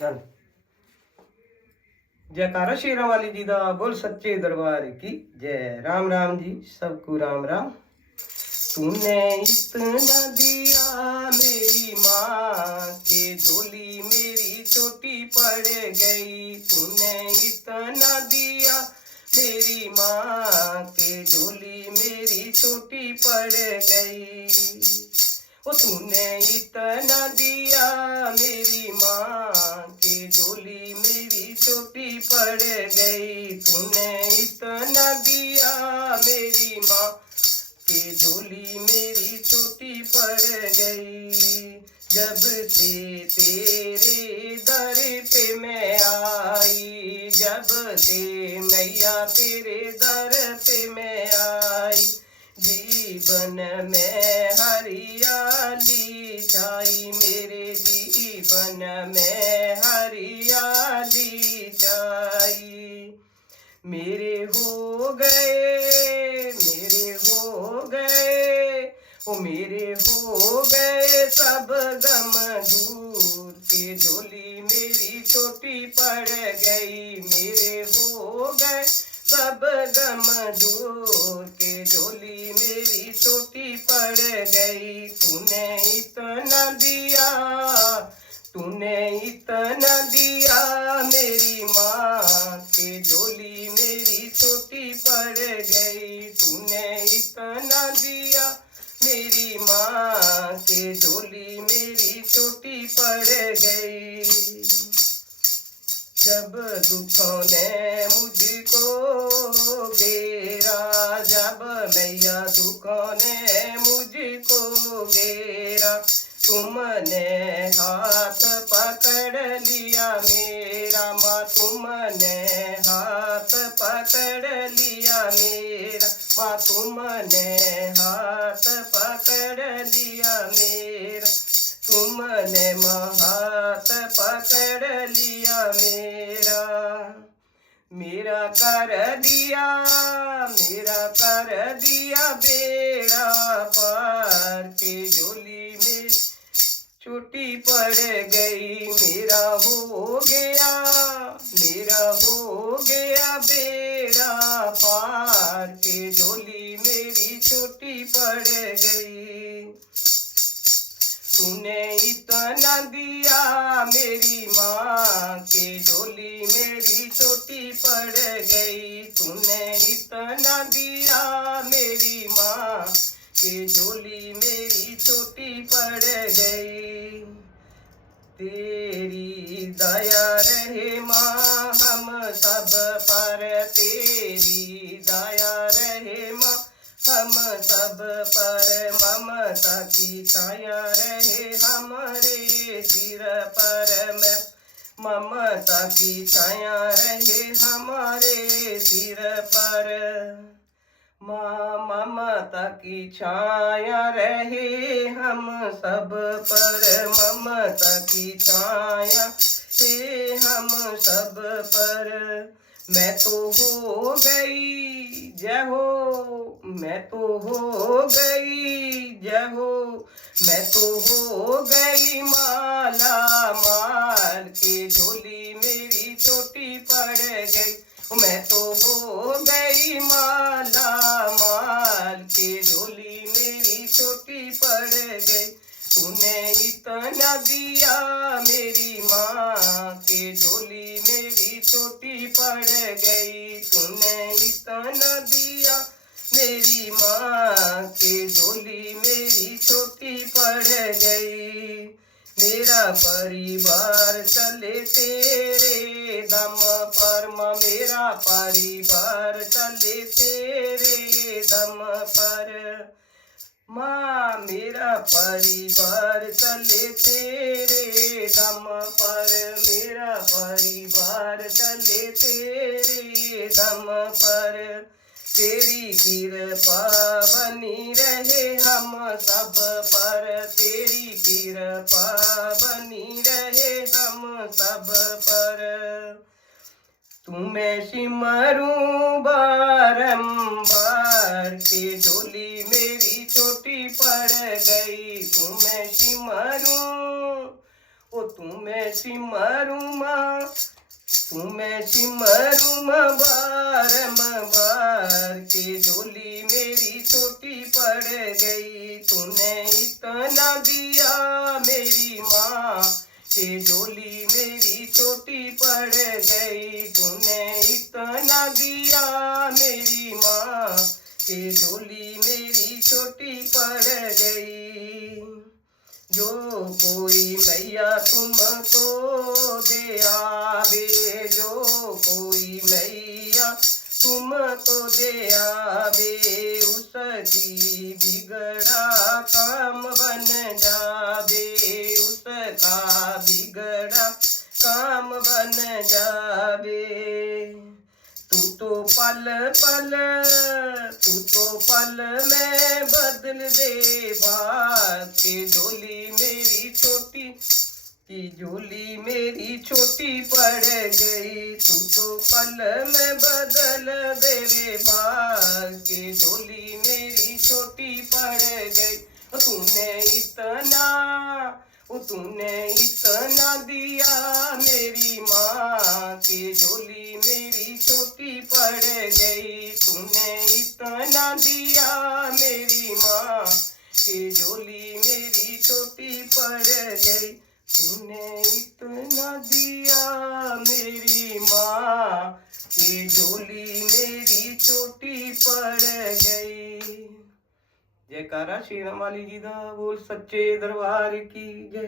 चल। जयकारा शेरा वाली जी दा बोल सच्चे दरबार की जय। राम राम जी, सबको राम राम। तूने इतना दिया मेरी माँ के झोली मेरी छोटी पड़ गई। तूने इतना दिया मेरी माँ के झोली मेरी छोटी पड़ गई। ओ तूने इतना दिया मेरी माँ की झोली मेरी छोटी पड़ गई। तूने इतना दिया मेरी माँ की झोली मेरी छोटी पड़ गई। जब से तेरे दर पे मैं आई, जब से मैया तेरे दर पे मैं आई, जीवन में हरियाली छाई, मेरे जीवन में हरियाली छाई। मेरे हो गए, मेरे हो गए, ओ मेरे हो गए सब गम दूर की झोली मेरी छोटी पड़ गई। मेरे हो गए सब गम दूर के झोली मेरी छोटी पड़ गई। तूने इतना दिया, तूने इतना दिया मेरी माँ की झोली मेरी छोटी पड़ गई। तूने इतना दिया मेरी माँ की झोली मेरी छोटी पड़ गई। जब दुखों ने मुझको घेरा, जब मैया दुखों ने मुझको घेरा, तुमने हाथ पकड़ लिया मेरा माँ, तुमने हाथ पकड़ लिया मेरा माँ, तुमने हाथ पकड़ लिया मेरा, तुमने हाथ पकड़ लिया मेरा। मेरा कर दिया, मेरा कर दिया बेड़ा पार के झोली में छोटी पड़ गई। मेरा हो गया, मेरा हो गया बेड़ा पार के झोली मेरी छोटी पड़ गई। तूने इतना दिया मेरी माँ की झोली मेरी छोटी पड़ गई। तूने इतना दिया मेरी माँ की झोली मेरी छोटी पड़ गई। तेरी दया रहे माँ हम सब पर, तेरी दया रहे माँ हम सब पर, ममता की छाया रहे हमारे सिर पर, मैं ममता की छाया रहे हमारे सिर पर। माँ ममता की छाया रहे हम सब पर, ममता की छाया से हम सब पर। मैं तो हो गई जय हो, मैं तो हो गई जय हो, मैं तो हो गई माला माल की झोली मेरी छोटी पड़ गई। मैं तो हो गई माला माल की झोली मेरी छोटी पड़ गई। तूने इतना दिया मेरी माँ की झोली मेरी छोटी पड़ गई। तूने इतना दिया मेरी माँ की झोली मेरी छोटी पड़ गई। मेरा परिवार चले तेरे दम पर माँ, मेरा परिवार चले तेरे दम पर माँ, मेरा परिवार चले तेरे दम पर, मेरा परिवार चले तेरे दम पर। तेरी कृपा बनी रहे हम सब पर, तेरी कृपा बनी रहे हम सब पर। तुम्हें सिमरूं बारंबार की झोली मेरी छोटी पड़ गई। तुम्हें सिमरूं ओ तुम्हें सिमरूं मां, तुम्हें सिमरूं मां बार के झोली मेरी छोटी पड़ गई। तूने इतना दिया मेरी माँ के झोली मेरी छोटी पड़ गई। तूने इतना दिया मेरी माँ के झोली मेरी छोटी पड़ गई। जो कोई मैया तुमको दे आवे, जो कोई मैया तुमको दे आवे, उसकी बिगड़ा काम बन जावे, उसका बिगड़ा काम बन जावे। तू तो पल पल, तू तो पल में बदल दे बात के झोली मेरी छोटी की झोली मेरी छोटी पड़ गई। तू तो पल में बदल दे रे बात के झोली मेरी छोटी पड़ गई। तूने इतना, तूने इतना दिया मेरी माँ की झोली मेरी छोटी पड़ गई। तूने इतना दिया मेरी माँ की झोली मेरी छोटी पड़ गई। तूने इतना दिया मेरी माँ की झोली मेरी छोटी पड़ गई। जयकारा श्री राम वाली जी दा बोल, सच्चे दरबार की जय।